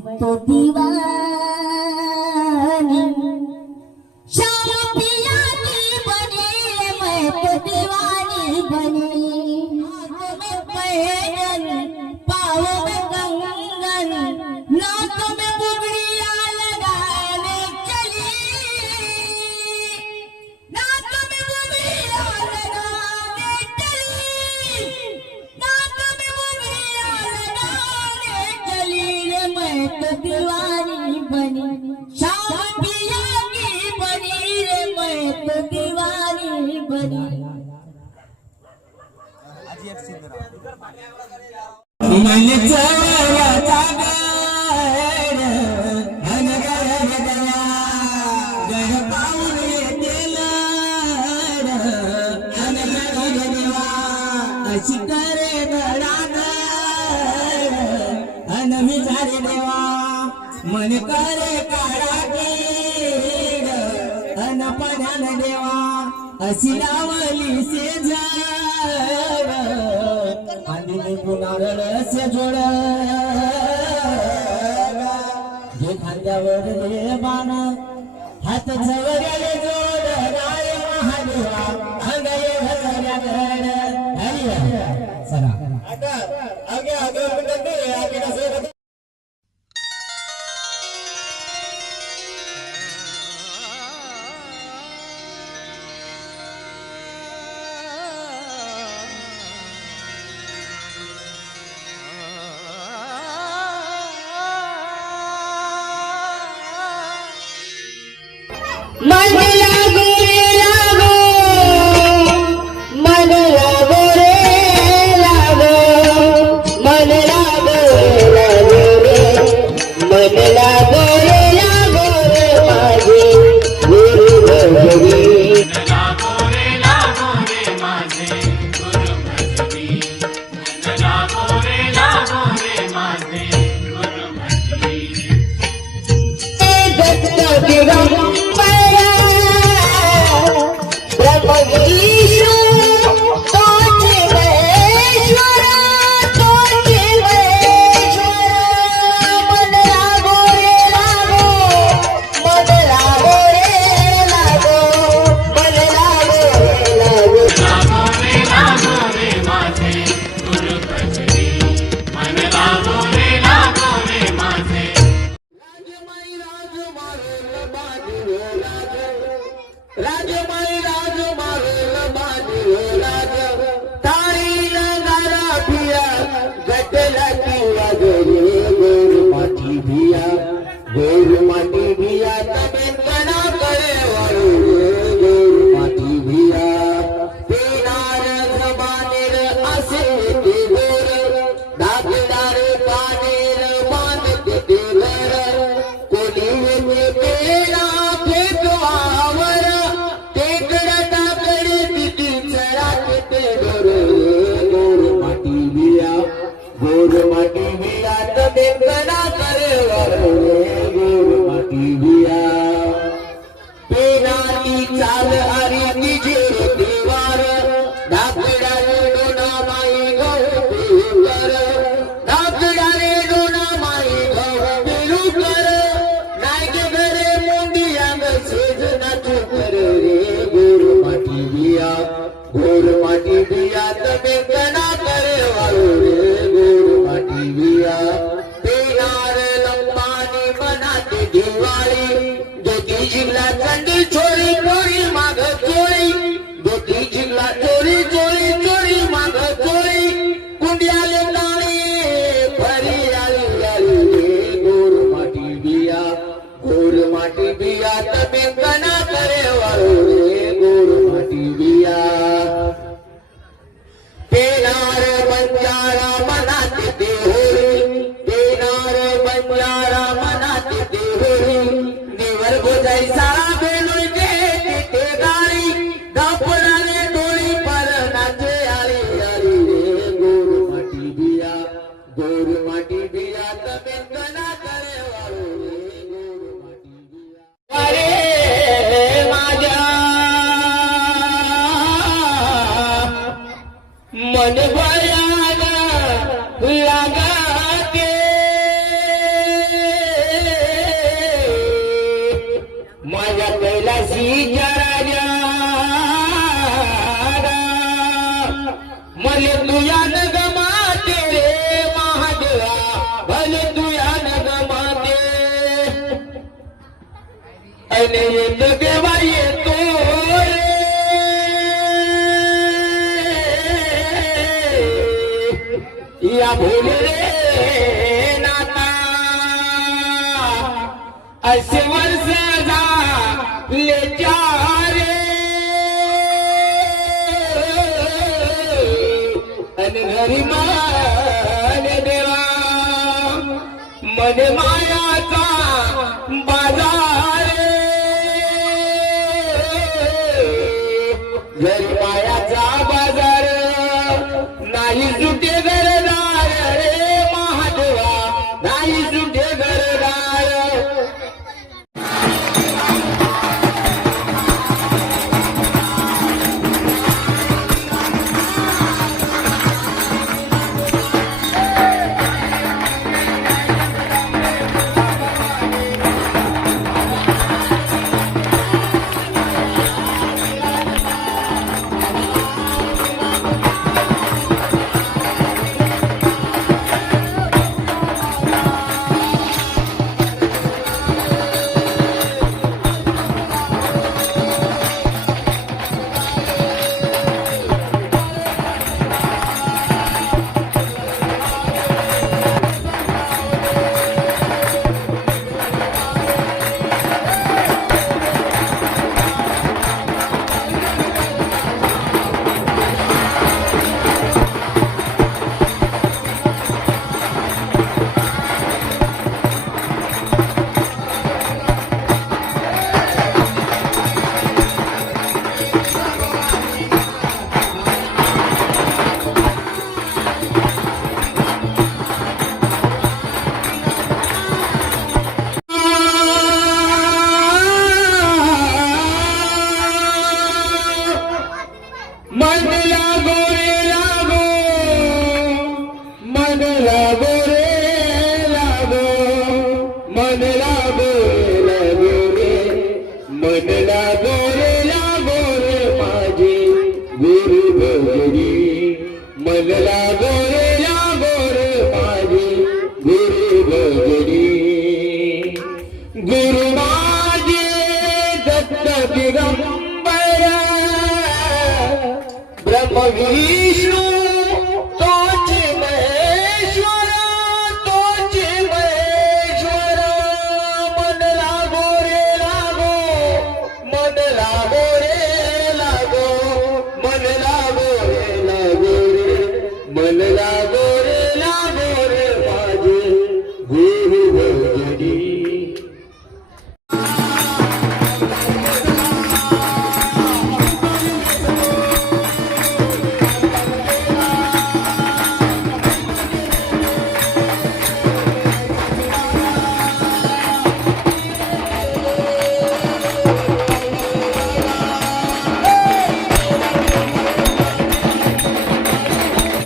तो दीवानी शाम पिया की बनी मैं तो दीवानी बनी हाथ में पैजन पाँव में कंगन नाक में बुगड़िया लगाने चली नाक में बुगड़िया लगाने चली नाक में बुगड़िया लगाने चली रे मैं तो दीवानी बनी शाम पिया की बनी रे मैं तो दीवानी बनी मन चला जागर अनगर गया जय पाऊल येतेला अनगर गया अशी करे धडागर अन विचारे देवा मन करे काळा केड अन पधान देवा अशी लावली से झाड आणि गुणारळ से जोड जे खांद्यावर देवान हात झवऱ्याले जोड राय महादेवा अंगये घरल्या घर हरिया चला आता आगे आगे म्हणते आगे कसं मन लागो रे लागो मन लागो रे लागो मन लागो रे मन लागो रे लागो रे माझे गुरु भजनी लागो रे माझे गुरु भजनी लागो रे माझे गुरु भजनी दत्त दिगंबरा ब्रह्मविष्णु तोचिवेश्वर मन लागो रे लागो मन लागो रे लागो मन लागो रे लागो लागो रे माझे गुरु भजनी मन लागो रे माझे राजमाई राज मारेल बाजी राजमाई राज मारेल बाजी तारी लगारा पिया गटला किया गोरे गोर माटी भिया तबे कना करे वाळू गोर माटी भिया पेनार जबानेर असे ते गोर दागदार पानेर मान ते घर कोलीचे पेला फेकवावर टेकडा टाकडे तिची चरा ते गोर माटी भिया तबे कना करे वाळू गोर माटी भिया पेनाची चाल आरी तिचे देवार दागडा डोना माई गहू पेकर दागडा रे डोना माई गहू पेकर नायके घरे मोंडी अंग सेज नाचू कर रे गोर माटी भिया तबे कना करे वाळू रे गोर माटी भिया पेनार लंबानी मनाते दिवाळी ज्योती जिल्हा चंडी छोरी चोरी माग चोरी ज्योती जिल्हा चोरी चोरी चोरी माग चोरी कुंडियाले नाणी फरी आली आली रे गोर माटी भिया तबे कना करे वाळू रे गोर माटी भिया पेनार बंजारा मनाते देहोरी पेनार बंजारा मनाते देहोरी निवर गोजाई सारा बेलोय ते कैलासीच्या राजा मले तुया न गमाते रे महादेवा भले तुया न गमाते अने येत देवा येतो रे या भोले रे नाता असे वर्ष जा ले चारे अन घरी मान देवा मन मायाचा बाजार घरी मायाचा बाजार नाही सुटे घरदार रे महादेवा नाही सुटे घरदार मन लागो रे लागो मन लागो रे लागो मन लागो रे मन लागो रे माझी गुरु भजनी मन लागो रे माझी गुरु भजनी गुरु माझे दत्त दिगंबर ब्रह्म विष्णु